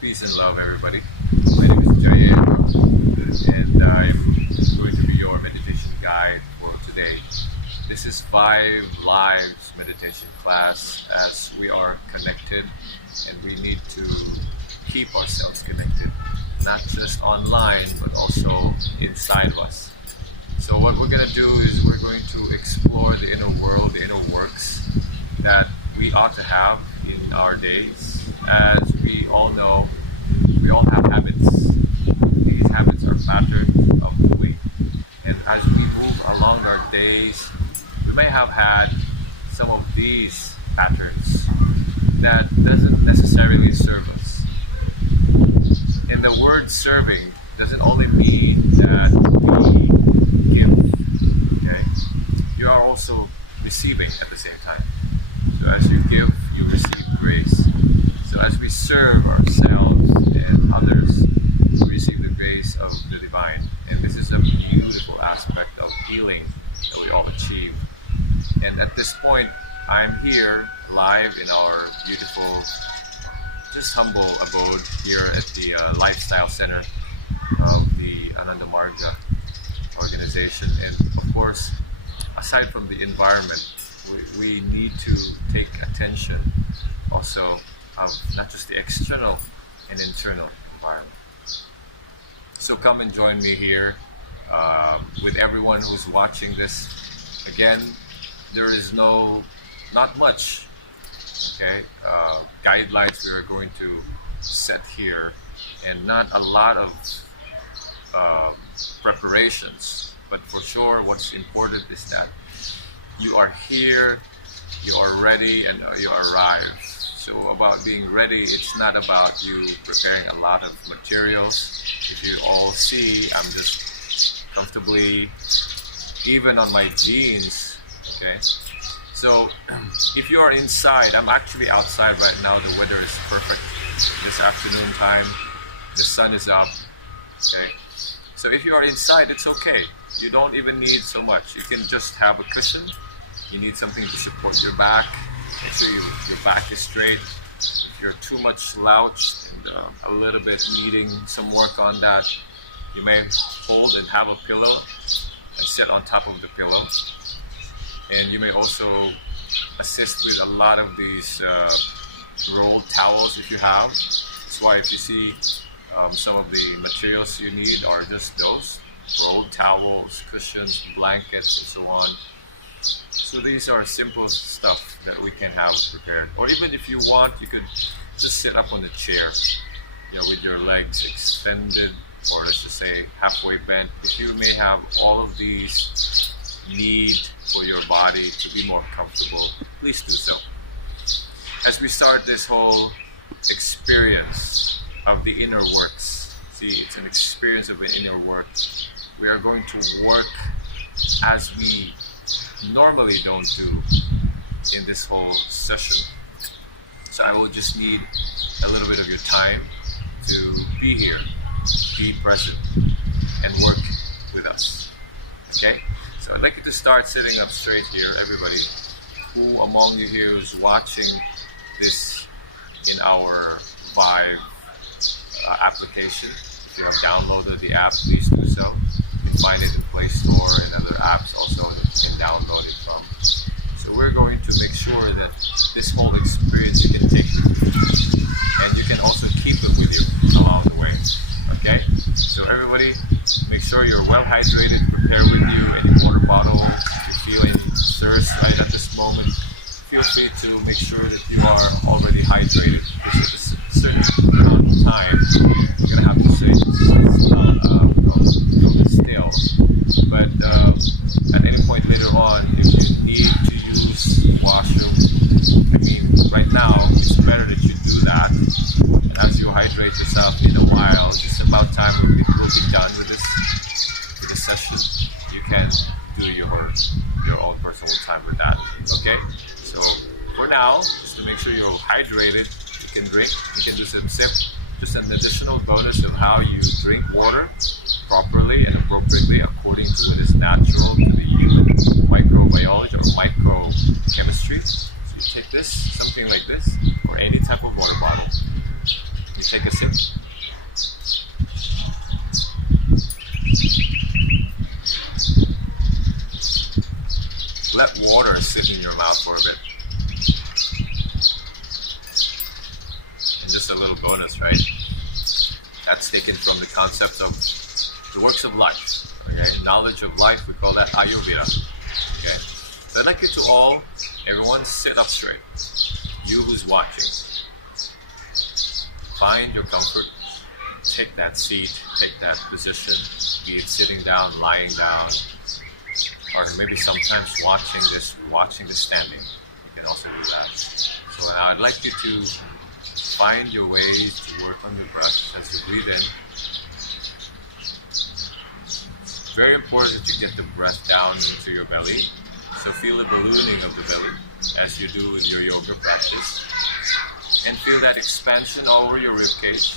Peace and love, everybody. My name is Jayan, and I'm going to be your meditation guide for today. This is 5 Lives meditation class, as we are connected, and we need to keep ourselves connected, not just online, but also inside of us. So what we're going to do is we're going to explore the inner world, the inner works that we ought to have in our days. As we all know, we all have habits. These habits are patterns of doing. And as we move along our days, we may have had some of these patterns that doesn't necessarily serve us. And the word serving doesn't only mean that we give. Okay? You are also receiving at the same time. So as you give, you receive grace. So as we serve ourselves and others, we receive the grace of the divine. And this is a beautiful aspect of healing that we all achieve. And at this point, I'm here live in our beautiful, just humble abode here at the Lifestyle Center of the Ananda Marga organization. And of course, aside from the environment, we need to take attention also of not just the external and internal environment. So come and join me here with everyone who's watching this. Again, there is not much, okay, guidelines we are going to set here, and not a lot of preparations. But for sure, what's important is that you are here, you are ready, and you arrive. So about being ready, it's not about you preparing a lot of materials. If you all see, I'm just comfortably, even on my jeans, okay? So if you are inside, I'm actually outside right now. The weather is perfect. This afternoon time, the sun is up, okay? So if you are inside, it's okay. You don't even need so much. You can just have a cushion. You need something to support your back. Make sure your back is straight. If you're too much slouched and a little bit needing some work on that, you may hold and have a pillow and sit on top of the pillow. And you may also assist with a lot of these rolled towels if you have. That's why if you see some of the materials you need are just those rolled towels, cushions, blankets, and so on. So these are simple stuff that we can have prepared. Or even if you want, you could just sit up on the chair, with your legs extended, or let's just say halfway bent. If you may have all of these need for your body to be more comfortable, please do so. As we start this whole experience of the inner works, see, it's an experience of an inner work. We are going to work as we normally don't do in this whole session. So I will just need a little bit of your time to be here, be present, and work with us. Okay? So I'd like you to start sitting up straight here, everybody. Who among you here is watching this in our Vive application? If you have downloaded the app, please do so. You can find it in Play Store and other apps also that you can download it from. So we're going to make sure that this whole experience you can take and you can also keep it with you along the way. Okay? So everybody, make sure you're well hydrated. Prepare with you any water bottle. If you're feeling thirst right at this moment, feel free to make sure that you are already hydrated. This is a certain amount of time you're going to have to sit still. But at any point later on, if you need to use washroom, I mean, right now, it's better that you do that. And as you hydrate yourself in a while, it's about time we'll be done with this session. You can do your own personal time with that. Okay? So for now, just to make sure you're hydrated, you can drink, you can do some sip. Just an additional bonus of how you drink water properly and appropriately according to what is natural to the human microbiology or microchemistry. So you take this, something like this, or any type of water bottle. You take a sip. Let water sit in your mouth for a bit. And just a little bonus, right? That's taken from the concept of the works of life. Okay, knowledge of life, we call that Ayurveda. Okay, so I'd like you to all, everyone, sit up straight. You who's watching, find your comfort. Take that seat, take that position, be it sitting down, lying down, or maybe sometimes watching this standing. You can also do that. So now I'd like you to find your ways to work on the breath as you breathe in. It's very important to get the breath down into your belly. So feel the ballooning of the belly as you do your yoga practice. And feel that expansion over your rib cage.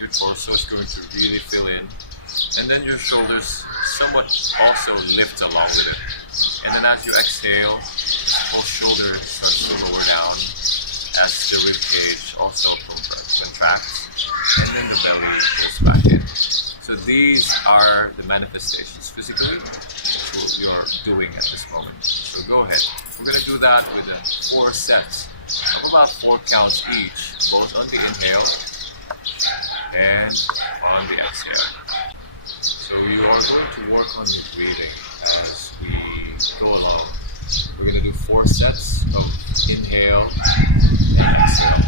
Your torso is going to really fill in. And then your shoulders somewhat also lift along with it. And then as you exhale, both shoulders start to lower down as the rib cage also contracts. And then the belly goes back in. So these are the manifestations physically that you're doing at this moment. So go ahead. We're going to do that with 4 sets of about 4 counts each, both on the inhale and on the exhale. So we are going to work on the breathing as we go along. We're going to do 4 sets of inhale and exhale.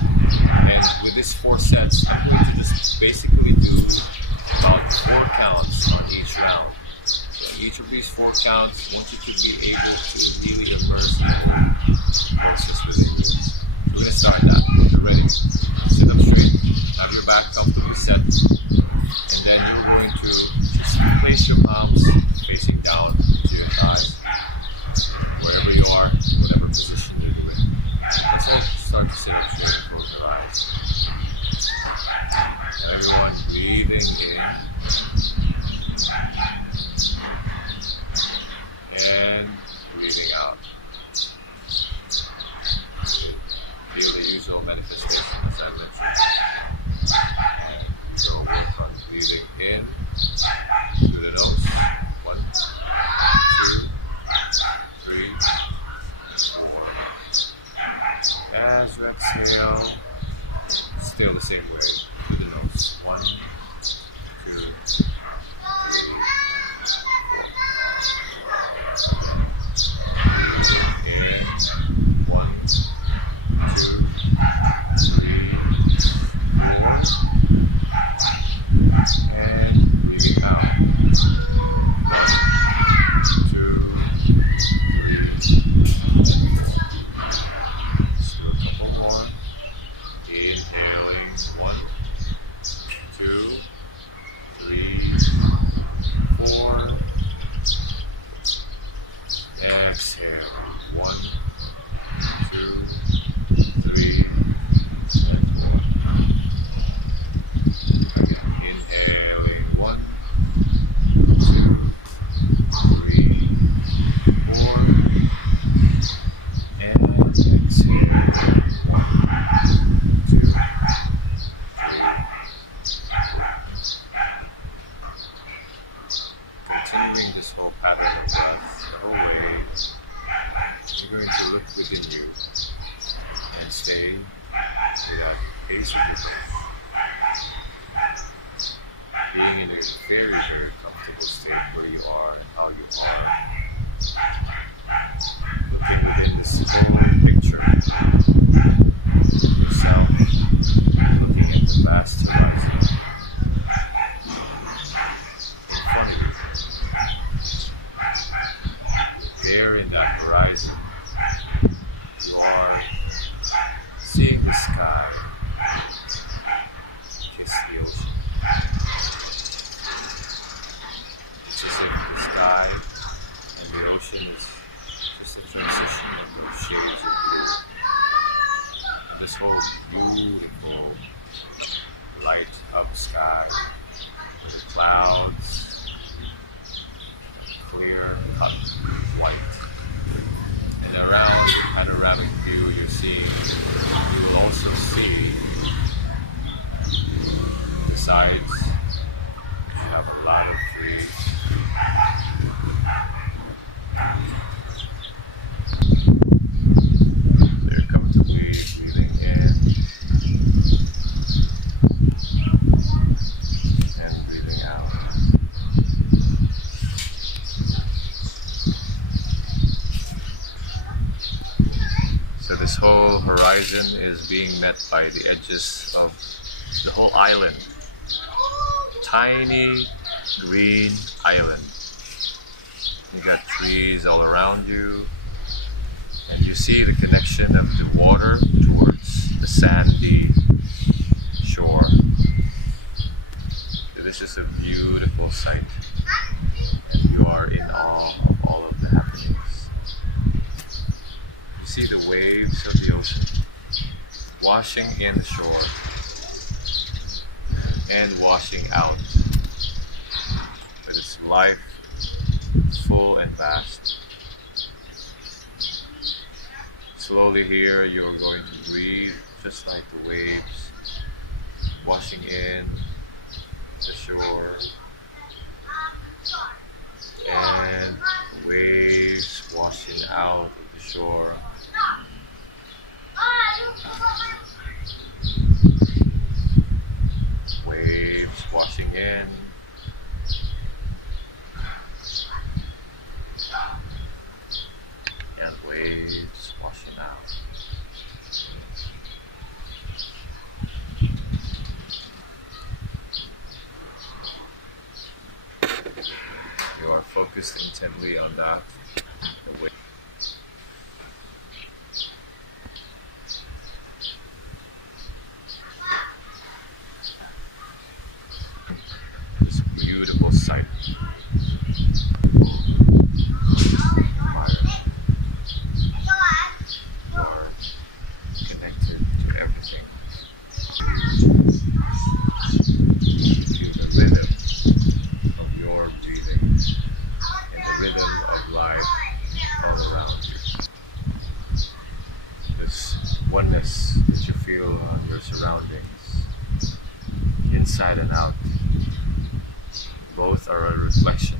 And with these 4 sets, I'm going to just basically do about 4 counts on each round. So each of these 4 counts, I want you to be able to really immerse the whole process within you. We're going to start that. You're ready. Sit up straight. Have your back comfortably set. And then you're going to just place your palms facing down to your thighs. Wherever you are, whatever position you're doing. Let's start to sit up straight and close your eyes. And everyone breathing in. And breathing out. Feel the usual manifestation as I mentioned. And so work on breathing in through the nose. 1, 2, 3, 4. As you exhale, still the same way through the nose. 1, 2, 3, 1, 2, 3, 4, and breathing out. 1, 2, 3. Still a couple more. Inhaling. 1, 2, 3, 4. Exhale. 1, 2, 3. Again, inhaling. 1, 2, 3, 4. And exhale. 1, 2, 3, 4. Continuing this whole pattern of breath the whole way, you're going to look within you and stay with that pace of your breath. Being in a very, very comfortable state where you are and how you are. Looking within this whole picture yourself, looking at the vast horizon in front of you. There in that horizon, you are seeing the sky kiss the ocean. It's as if the sky and the ocean is just a transition of those shades of blue. And this whole beautiful light sides. You have a lot of trees. They're comfortably breathing in and breathing out. So this whole horizon is being met by the edges of the whole island. Tiny green island. You got trees all around you, and you see the connection of the water towards the sandy shore. So this is a beautiful sight, and you are in awe of all of the happenings. You see the waves of the ocean washing in the shore and washing out. But it's life full and vast. Slowly here you're going to breathe just like the waves washing in the shore and the waves washing out of the shore. Waves washing in and waves washing out. You are focused intently on that. The wave. This beautiful sight. You are connected to everything. Feel the rhythm of your breathing and the rhythm of life all around you. This oneness that you feel on your surroundings, inside and out, both are a reflection.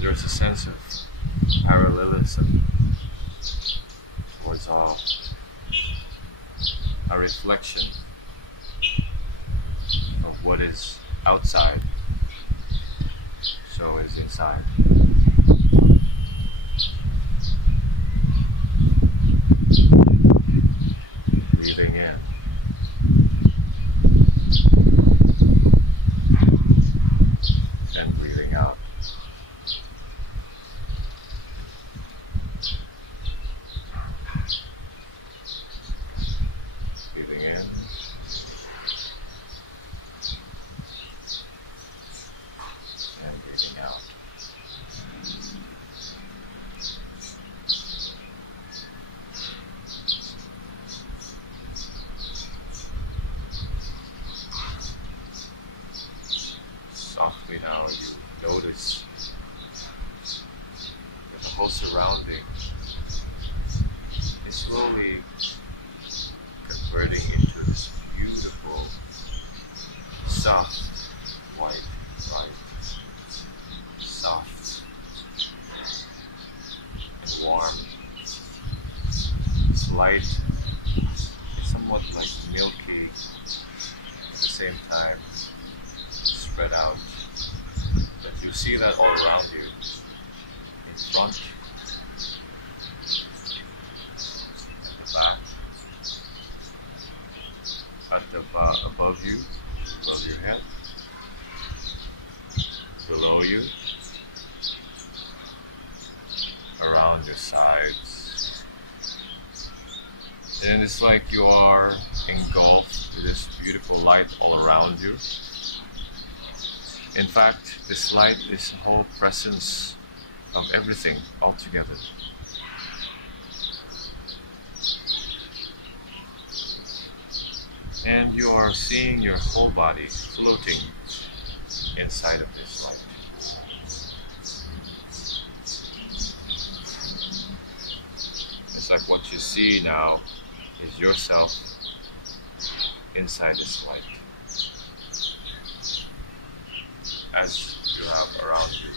There's a sense of parallelism towards all, a reflection of what is outside, so is inside. Breathing in and breathing out. Breathing in and breathing out. Softly now you notice that the whole surrounding is slowly converting into this beautiful, soft, white light. Soft and warm. This light is somewhat like milky, at the same time spread out. But you see that all around you, in front, at the back, above you, above your head, below you, around your sides. And it's like you are engulfed with this beautiful light all around you. In fact, this light is the whole presence of everything altogether. And you are seeing your whole body floating inside of this light. It's like what you see now is yourself inside this light, as you have around you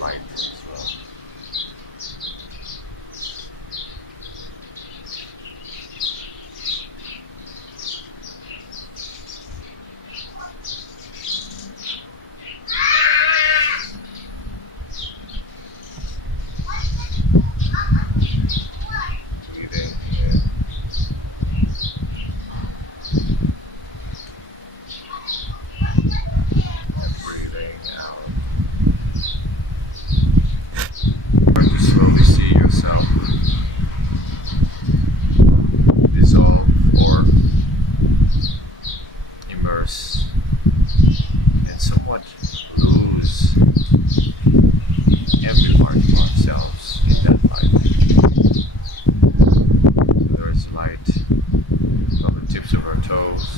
light as well. Breathing in and breathing out. Start to slowly see yourself dissolve or immerse and somewhat lose every part of ourselves in that light. So there is light from the tips of our toes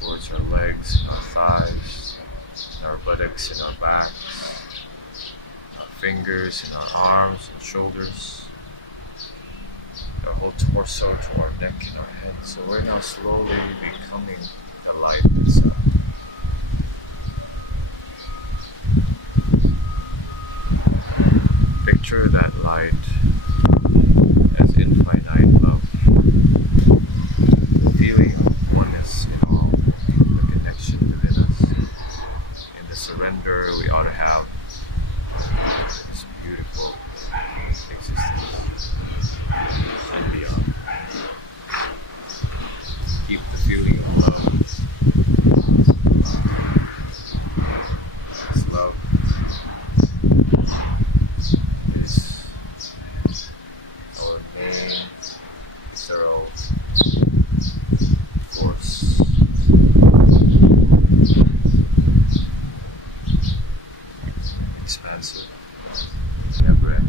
towards our legs and our thighs, and our buttocks and our backs, our fingers and our arms and shoulders, our whole torso to our neck and our head. So we're now slowly becoming the light itself. Picture that light as infinite love, the feeling of oneness in all, the connection within us, and the surrender we ought to have to this beautiful existence and beyond. Keep the feeling of love. This love is our main thorough force. Expansive, never ending.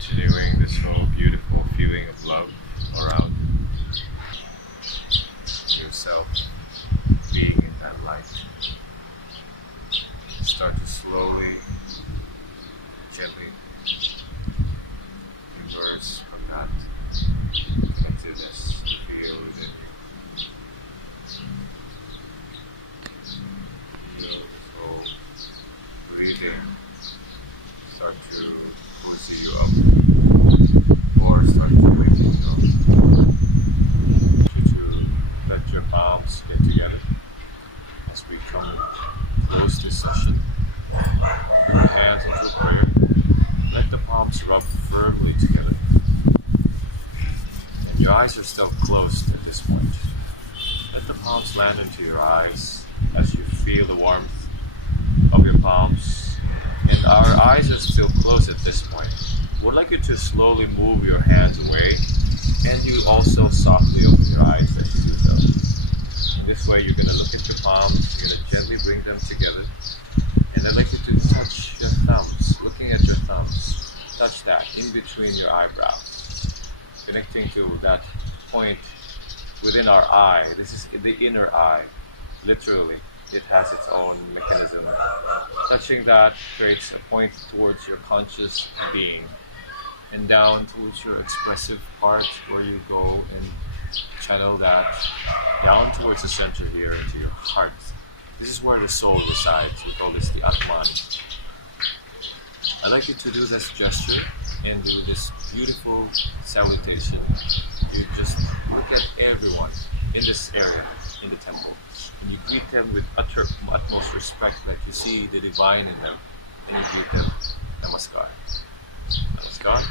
Continuing this whole beautiful feeling of love around yourself, being in that light. Start to slowly, gently immerse from that connectedness feel within you. Feel this whole breathing start to cozy you up, or start to wake you up. To let your palms get together as we come close this session. Put your hands into a prayer. Let the palms rub firmly together. And your eyes are still closed at this point. Let the palms land into your eyes as you feel the warmth of your palms. And our eyes are still closed at this point. We'd like you to slowly move your hands away, and you also softly open your eyes as you do so. This way you're going to look at your palms, you're going to gently bring them together, and I'd like you to touch your thumbs, looking at your thumbs. Touch that in between your eyebrows, connecting to that point within our eye. This is the inner eye, literally. It has its own mechanism. Touching that creates a point towards your conscious being, and down towards your expressive part, where you go and channel that down towards the center here into your heart. This is where the soul resides. We call this the Atman. I'd like you to do this gesture and do this beautiful salutation you just look at everyone in this area, in the temple, and you greet them with utmost respect, like you see the divine in them, and you greet them, Namaskar. Namaskar.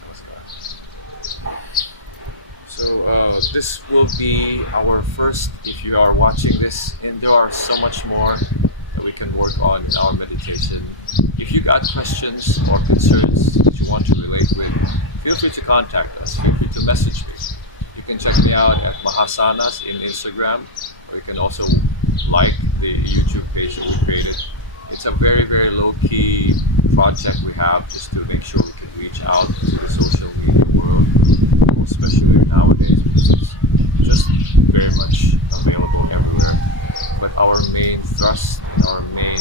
Namaskar. So this will be our first, if you are watching this, and there are so much more that we can work on in our meditation. If you got questions or concerns that you want to relate with, feel free to contact us. Feel free to message me. You can check me out at Mahasanas in Instagram, or you can also like the YouTube page that we created. It's a very, very low-key project we have just to make sure we can reach out to the social media world, especially nowadays, because it's just very much available everywhere. But our main thrust and our main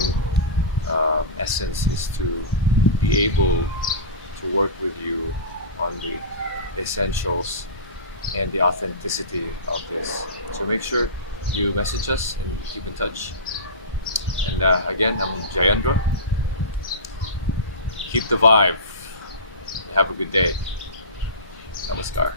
essence is to be able to work with you on the essentials and the authenticity of this. So make sure you message us and keep in touch. And again, I'm Jayendra. Keep the vibe. Have a good day. Namaskar.